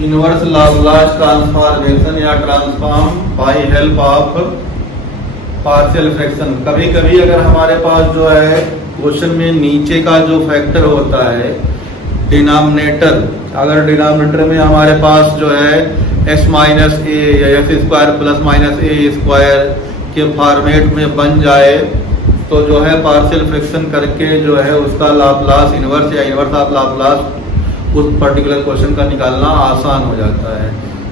Inverse Laplace transformation या transform by help of partial fraction. कभी कभी अगर हमारे पास जो है क्वेश्चन में नीचे का जो फैक्टर होता है डिनोमिनेटर, अगर डिनोमिनेटर में हमारे पास जो है x माइनस ए या एक्स स्क्वायर प्लस माइनस ए स्क्वायर के फॉर्मेट में बन जाए तो जो है पार्शियल फ्रैक्शन करके जो है उसका लाप्लास इनवर्स या इनवर्स ऑफ लाप्लास उस पर्टिकुलर क्वेश्चन का निकालना आसान हो जाता है।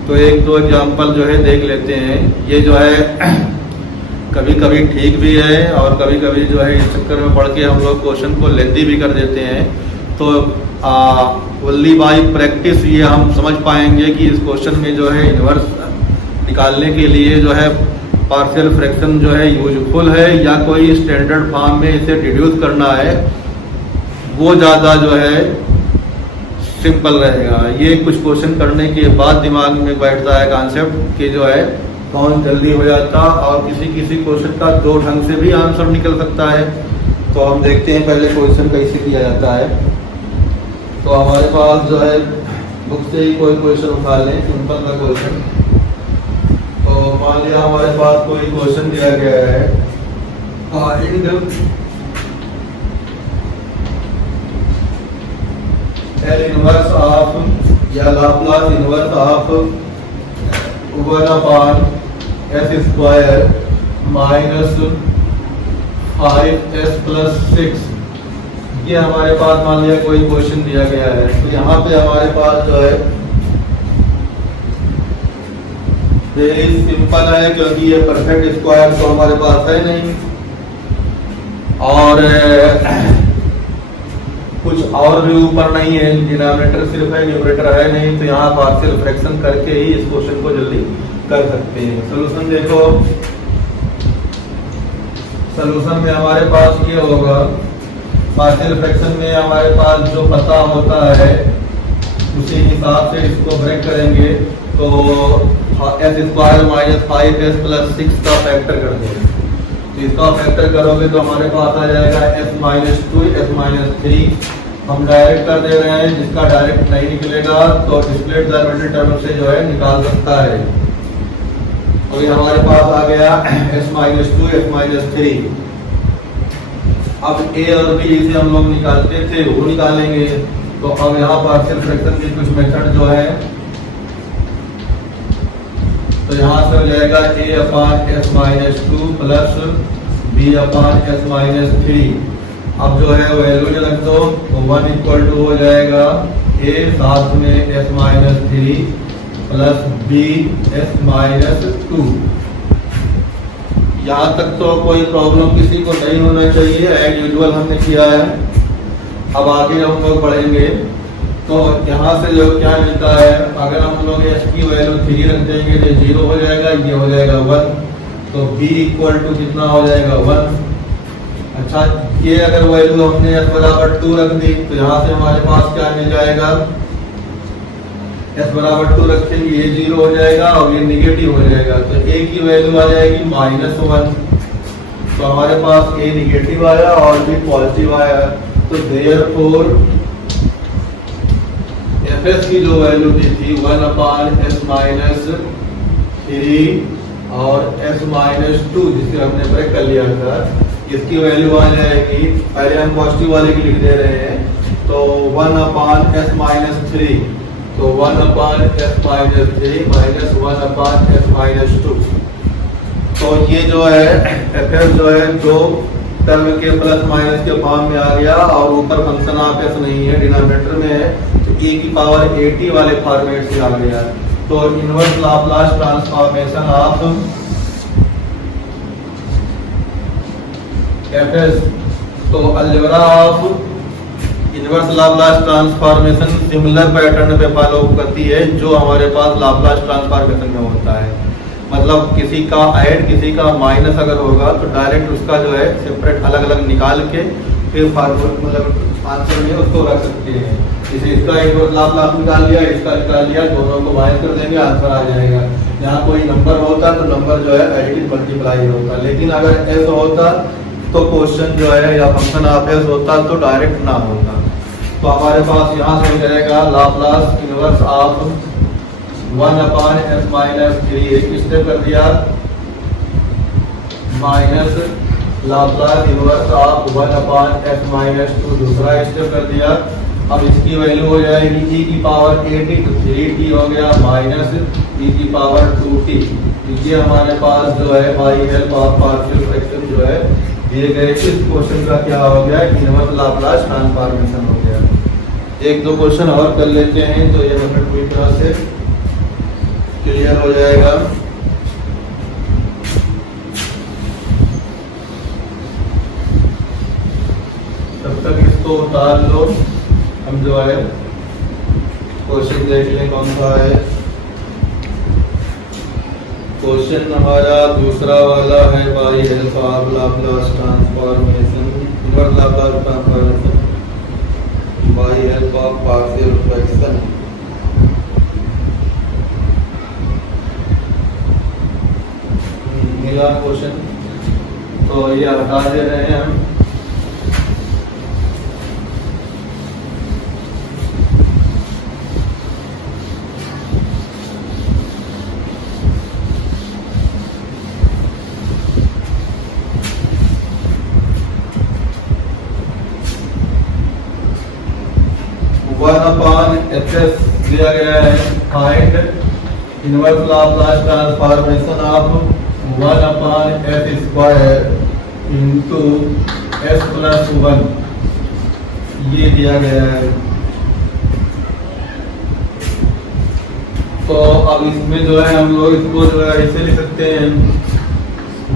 तो एक दो एग्जांपल जो है देख लेते हैं। ये जो है कभी कभी ठीक भी है और कभी कभी जो है इस चक्कर में पढ़ के हम लोग क्वेश्चन को लेंदी भी कर देते हैं। तो ओनली बाय प्रैक्टिस ये हम समझ पाएंगे कि इस क्वेश्चन में जो है इनवर्स निकालने के लिए जो है पार्शियल फ्रैक्शन जो है यूजफुल है या कोई स्टैंडर्ड फॉर्म में इसे डिड्यूस करना है वो ज़्यादा जो है सिंपल रहेगा। ये कुछ क्वेश्चन करने के बाद दिमाग में बैठता है कॉन्सेप्ट कि जो है कौन जल्दी हो जाता और किसी किसी क्वेश्चन का दो ढंग से भी आंसर निकल सकता है। तो हम देखते हैं पहले क्वेश्चन कैसे किया जाता है। तो हमारे पास जो है बुक से ही कोई क्वेश्चन उठा लें, सिंपल का क्वेश्चन। तो मान लिया हमारे पास कोई क्वेश्चन दिया गया है एल इनवर्स ऑफ या Laplace inverse of 1/s square minus 5s plus 6। ये हमारे पास मान लिया कोई क्वेश्चन दिया गया है। तो यहाँ पे हमारे पास जो है वेरी सिंपल है क्योंकि ये परफेक्ट स्क्वायर तो हमारे पास है नहीं और कुछ और भी ऊपर नहीं है, डिनोमिनेटर सिर्फ है न्यूमरेटर है नहीं। तो यहाँ पार्शियल फ्रैक्शन करके ही इस क्वेश्चन को जल्दी कर सकते हैं। सॉल्यूशन देखो, सॉल्यूशन में हमारे पास ये होगा पार्शियल फ्रैक्शन में हमारे पास जो पता होता है उसी हिसाब से इसको ब्रेक करेंगे। तो S square minus 5s plus 6 का फैक्टर कर देंगे। तो इसका फैक्टर करोगे तो हमारे पास आ जाएगा s माइनस 2 s माइनस 3। हम डायरेक्ट कर दे रहे हैं, जिसका डायरेक्ट नहीं निकलेगा तो डिस्प्लेट डेरिवेटिव टर्म से जो है निकाल सकता है। तो ये हमारे पास आ गया s माइनस 2 s माइनस 3। अब a और b जिसे हम लोग निकालते थे वो निकालेंगे। तो अब यहाँ पार्शियल फ्रैक्शन की कुछ मेथड जो है तो यहाँ से हो जाएगा a upon s minus 2 plus b upon s minus 3। अब जो है वैल्यू जो रख दो तो 1 इक्वल टू हो जाएगा a साथ में s minus 3 plus b s minus 2। यहाँ तक तो कोई प्रॉब्लम किसी को नहीं होना चाहिए, एज यूजुअल हमने किया है। अब आगे हम लोग बढ़ेंगे तो यहाँ से जो क्या मिलता है, अगर हम लोग s की वैल्यू 3 रख देंगे तो 0 हो जाएगा, ये हो जाएगा 1। तो b इक्वल टू कितना हो जाएगा 1। अच्छा, ये अगर वैल्यू हमने s बराबर 2 रख दी तो यहाँ से हमारे पास क्या मिल जाएगा, s बराबर 2 रखेंगे ये 0 हो जाएगा और ये निगेटिव हो जाएगा। तो a की वैल्यू आ जाएगी -1। तो हमारे पास a निगेटिव आया और b पॉजिटिव आया। तो देयरफॉर fs की जो वैल्यू दी थी 1/s माइनस 3 और s माइनस 2 जिसे हमने ब्रेक कर लिया था, इसकी वैल्यू आ जाएगी, पहले हम पॉजिटिव वाले की लिख दे रहे हैं। तो 1/s माइनस 3, तो 1/s minus 3 minus 1/s minus 2। तो ये जो है fs जो है दो टर्म के प्लस माइनस के फॉर्म में आ गया और ऊपर फंक्शन ऑफ s नहीं है, डिनोमिनेटर में है तो a की पावर 80 वाले फॉर्मेट से आ गया। तो inverse Laplace transformation of fs, तो algebra of inverse Laplace transformation similar pattern पे फॉलो करती है जो हमारे पास लाप्लास ट्रांसफॉर्मेशन में होता है। मतलब किसी का ऐड किसी का माइनस अगर होगा तो डायरेक्ट उसका जो है सेपरेट अलग अलग निकाल के फिर फॉर्मूला मतलब आंसर में उसको रख सकते हैं। जैसे इसका इनवर्स लाप्लास निकाल लिया, इसका निकाल लिया, दोनों को माइनस कर देंगे, आंसर आ जाएगा। यहाँ कोई नंबर होता तो नंबर जो है एडिटिव मल्टीप्लाई होता, लेकिन अगर एस होता तो क्वेश्चन जो है या फंक्शन ऑफ एस होता तो डायरेक्ट ना होता। तो हमारे पास यहाँ से हो जाएगा लाप्लास इनवर्स ऑफ 1/s-3 एक स्टेप कर दिया, minus Laplace inverse of 1/s-2 दूसरा स्टेप कर दिया। अब इसकी वैल्यू हो जाएगी e की पावर at, तो 3t हो गया माइनस e की पावर 2t। ये हमारे पास जो है by help of partial fraction जो है दिए गए इस क्वेश्चन का क्या हो गया, इनवर्स लाप्लास ट्रांसफॉर्मेशन हो गया। एक दो क्वेश्चन और कर लेते हैं तो ये मेथड पूरी तरह से क्लियर हो जाएगा। तब तक इसको उतार लो, हम जो है क्वेश्चन देख लें कौन सा है। क्वेश्चन हमारा दूसरा वाला है by help of Laplace transformation, inverse Laplace transformation by help of partial fraction. मिला क्वेश्चन, तो ये हटा दे रहे हैं हम। fs दिया गया है, find inverse Laplace transformation of 1/s² into s+1 ये दिया गया है। तो अब इसमें जो है हम लोग इसको जो है ऐसे लिख सकते हैं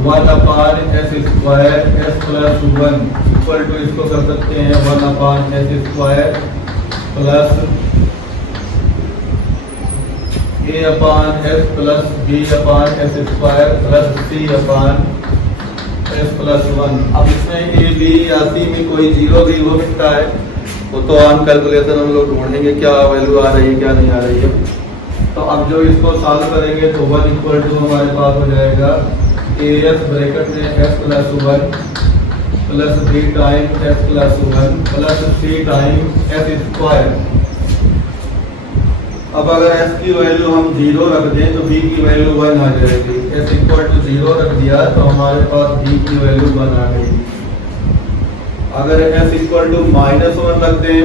1/s² s+1 इक्वल टू इसको कर सकते हैं 1/s² plus a/s plus b/s² plus c/s+1। अब इसमें a b या c में कोई जीरो भी हो सकता है, वो तो ऑन कैलकुलेशन हम लोग ढूंढेंगे क्या वैल्यू आ रही है क्या नहीं आ रही है। तो अब जो इसको सॉल्व करेंगे तो 1 इक्वल टू हमारे पास हो जाएगा as ब्रैकेट में s+1 plus b time s+1 plus c time s²। अब अगर s की वैल्यू हम 0 रख दें तो b की वैल्यू 1 आ जाएगी। s इक्वल टू 0 रख दिया तो हमारे पास b की वैल्यू 1 आ गई। अगर s इक्वल टू -1 रख दें,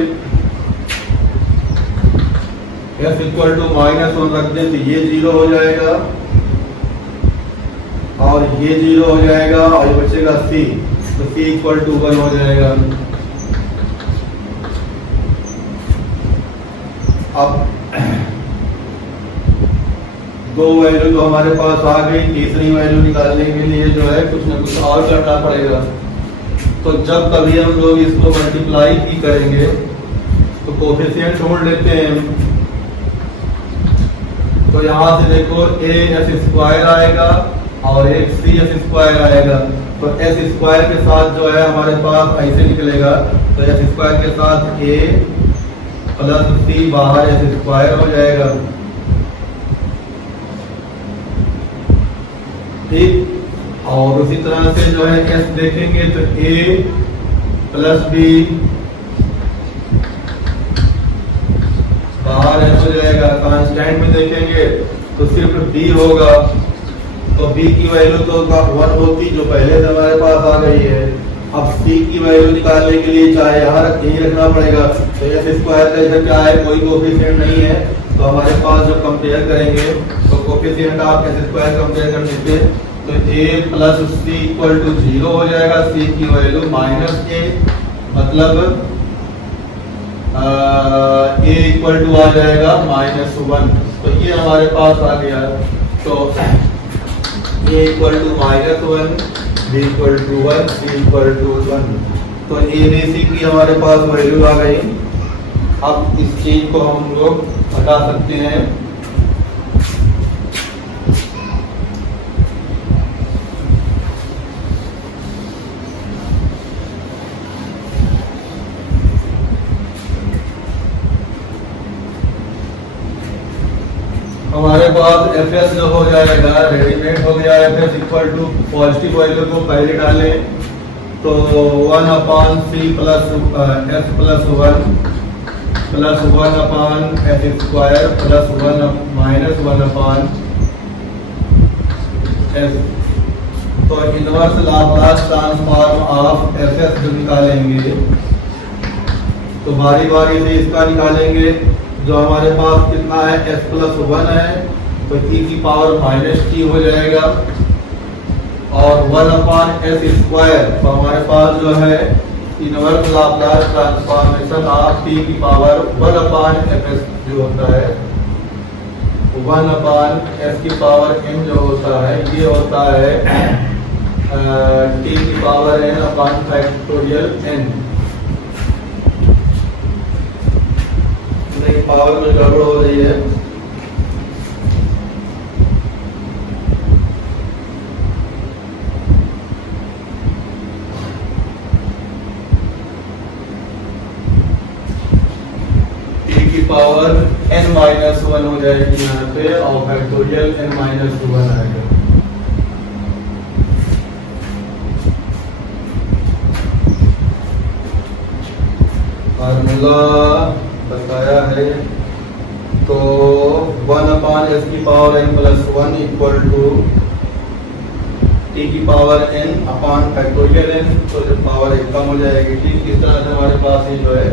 s इक्वल टू -1 रख दें तो ये 0 हो जाएगा और ये 0 हो जाएगा और ये बचेगा c, तो c इक्वल टू 1 हो जाएगा। अब दो वैल्यू तो हमारे पास आ गई, तीसरी वैल्यू निकालने के लिए जो है कुछ ना कुछ और करना पड़ेगा। तो जब कभी हम लोग इसको मल्टीप्लाई की करेंगे तो कोफिशिएंट ढूंढ लेते हैं। तो यहाँ से देखो as² आएगा और एक c(s²) आएगा। तो s² के साथ जो है हमारे पास ऐसे निकलेगा, तो s² के साथ a प्लस c बाहर s² हो जाएगा, ठीक। और उसी तरह से जो है s देखेंगे तो a प्लस b बाहर हो जाएगा। कांस्टेंट में देखेंगे तो सिर्फ b होगा, तो b की वैल्यू तो 1 होती जो पहले से हमारे पास आ गई है। अब c की वैल्यू निकालने के लिए चाहे यहाँ यही रखना पड़ेगा, तो s² का इधर क्या है कोई कोफिशिएंट नहीं है, तो हमारे पास जब कंपेयर करेंगे तो कोफिशिएंट ऑफ s² कंपेयर करने से तो a plus c equal to 0 हो जाएगा, c की वैल्यू -a मतलब a इक्वल टू आ जाएगा -1। तो ये हमारे पास आ गया। तो a equal to -1, b equal to 1, c equal to 1। तो a b c की हमारे पास वैल्यू आ गई। अब इस चीज को हम लोग हटा सकते हैं। हमारे पास fs जो हो जाएगा रेडीमेड हो गया। fs equal to positive value को पहले डालें तो 1/c plus s+1 plus 1/s² plus 1 minus 1/s। तो inverse Laplace transform of S जो निकालेंगे तो बारी बारी से इसका निकालेंगे। जो हमारे पास कितना है s+1 है तो e की पावर -t हो जाएगा और 1/s²। तो हमारे पास जो है inverse Laplace transformation of t की पावर 1/fs जो होता है 1/s की पावर m जो होता है ये होता है t की पावर n/n। नहीं पावर में गड़बड़ हो रही है। पावर n-1 हो जाएगी यहाँ पे और फैक्टोरियल n-1 आएगा। फार्मूला बताया है तो 1/s की power n+1 equal to t की पावर n फैक्टोरियल n। तो जब पावर एक कम हो जाएगी ठीक इस तरह से हमारे पास ये जो है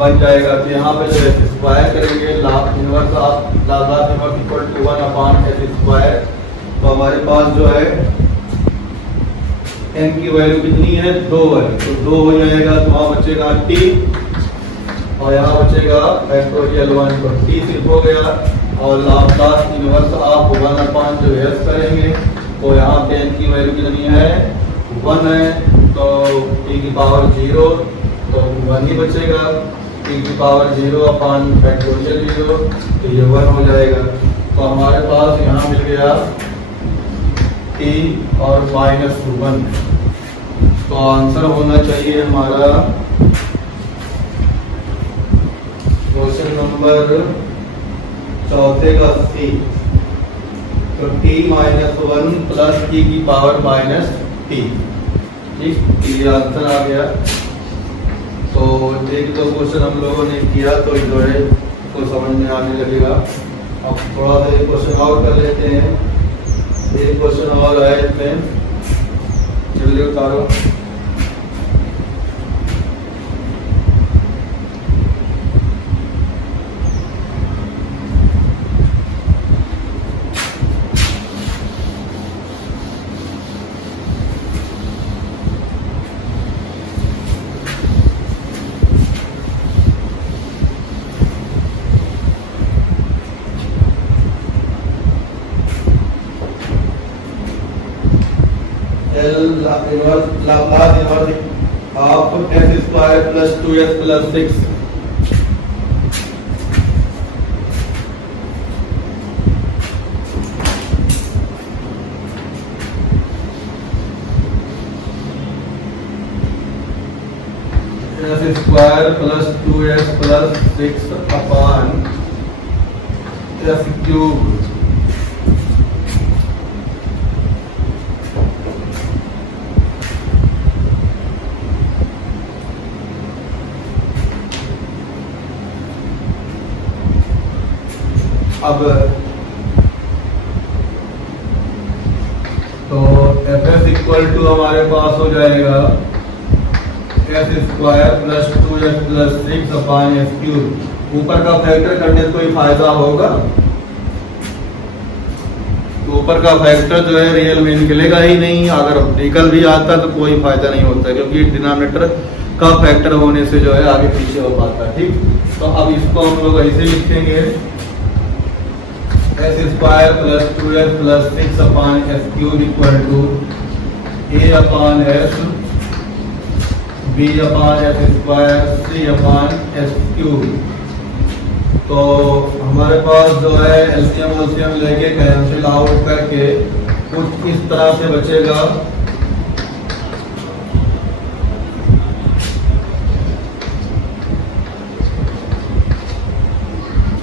बन जाएगा। तो यहाँ पे जो है स्क्वायर करेंगे inverse of Laplace inverse equal to 1/s²। तो हमारे पास जो है n की वैल्यू कितनी है 2 है तो 2 हो जाएगा। तो वहाँ बचेगा t और यहाँ बचेगा फैक्टोरियल 1। तो t सिर्फ हो गया और लाप्लास इनवर्स ऑफ 1/s करेंगे तो यहाँ पे n की वैल्यू कितनी है 1 है तो t की पावर 0 तो 1 ही बचेगा। t की पावर 0 फैक्टोरियल 0 तो ये 1 हो जाएगा। तो हमारे पास यहाँ मिल गया t और -1। तो आंसर होना चाहिए हमारा क्वेश्चन नंबर 4 का C। तो t-1 प्लस t की पावर -t ठीक ये आंसर आ गया। तो एक दो क्वेश्चन हम लोगों ने किया तो जो है तो समझ में आने लगेगा। अब थोड़ा सा एक क्वेश्चन और कर लेते हैं। एक क्वेश्चन और है इसमें जल्दी उतारो। Laplace inverse of s² plus 2s plus 6। s² plus 2s plus 6/s³। अब तो fs इक्वल टू हमारे पास हो जाएगा s² plus 2s plus 6/s³। ऊपर का फैक्टर करने से कोई फायदा होगा? तो ऊपर का फैक्टर जो है रियल में निकलेगा ही नहीं। अगर निकल भी आता तो कोई फायदा नहीं होता क्योंकि डिनोमिनेटर का फैक्टर होने से जो है आगे पीछे हो पाता है। ठीक तो अब इसको हम लोग ऐसे लिखेंगे s² plus 2s plus 6/s³ equal to a/s b/s² c/s³। तो हमारे पास जो है एलसीएम लेके कैंसिल आउट करके कुछ इस तरह से बचेगा।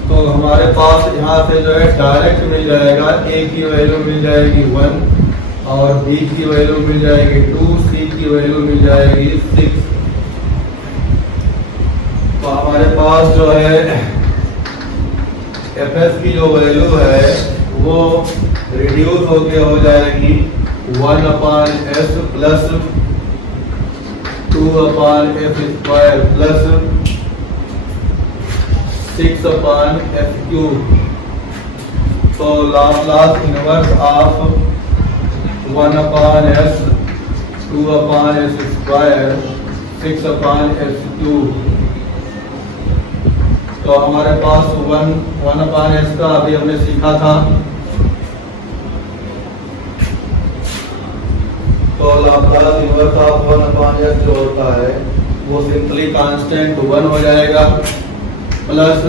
तो हमारे पास यहाँ से जो है डायरेक्ट मिल जाएगा a की वैल्यू मिल जाएगी 1 और b की वैल्यू मिल जाएगी 2, c की वैल्यू मिल जाएगी 6। तो हमारे पास पास जो है fs की जो वैल्यू है वो रिड्यूस होके हो जाएगी 1/s plus 2/f square plus 6/f cube. तो Laplace inverse of 1/s 2/s square 6/s cube. तो हमारे पास 1/s का अभी हमने सीखा था। तो लाप्लास इनवर्स ऑफ 1/s जो होता है वो सिंपली कांस्टेंट 1 हो जाएगा प्लस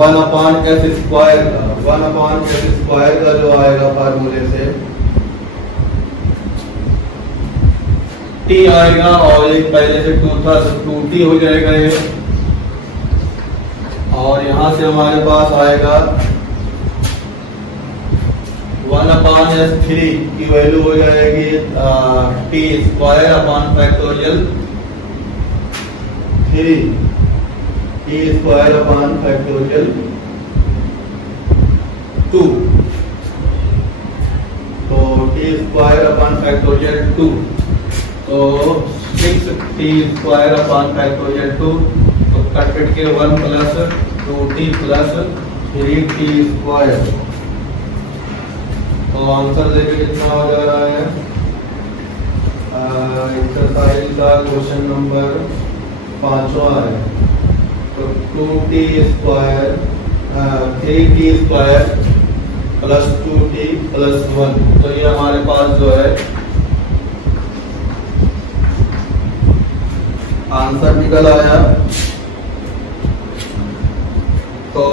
1/s स्क्वायर का 1/s स्क्वायर का जो आएगा फार्मूले से t आएगा और एक पहले से 2 था तो 2t हो जाएगा ये। और यहाँ से हमारे पास आएगा 1/s3 की वैल्यू हो जाएगी t square upon factorial 3 t square upon factorial 2। तो t स्क्वायर अपॉन फैक्टोरियल 2 तो 6t स्क्वायर अपॉन फैक्टोरियल 2 तो कट के 1 plus 2t plus 3t square. तो आंसर देखिए कितना हो जा रहा है। एक्सरसाइज का क्वेश्चन नंबर 5वां है। तो 2t square 3t square plus 2t plus 1। तो ये हमारे पास जो है आंसर निकल आया। तो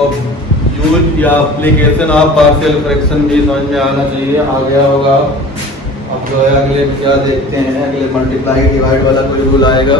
यूज या एप्लीकेशन ऑफ पार्शियल फ्रैक्शन भी समझ में आना चाहिए, आ गया होगा। अब जो है अगले में क्या देखते हैं, अगले मल्टीप्लाई डिवाइड वाला कोई रूल आएगा।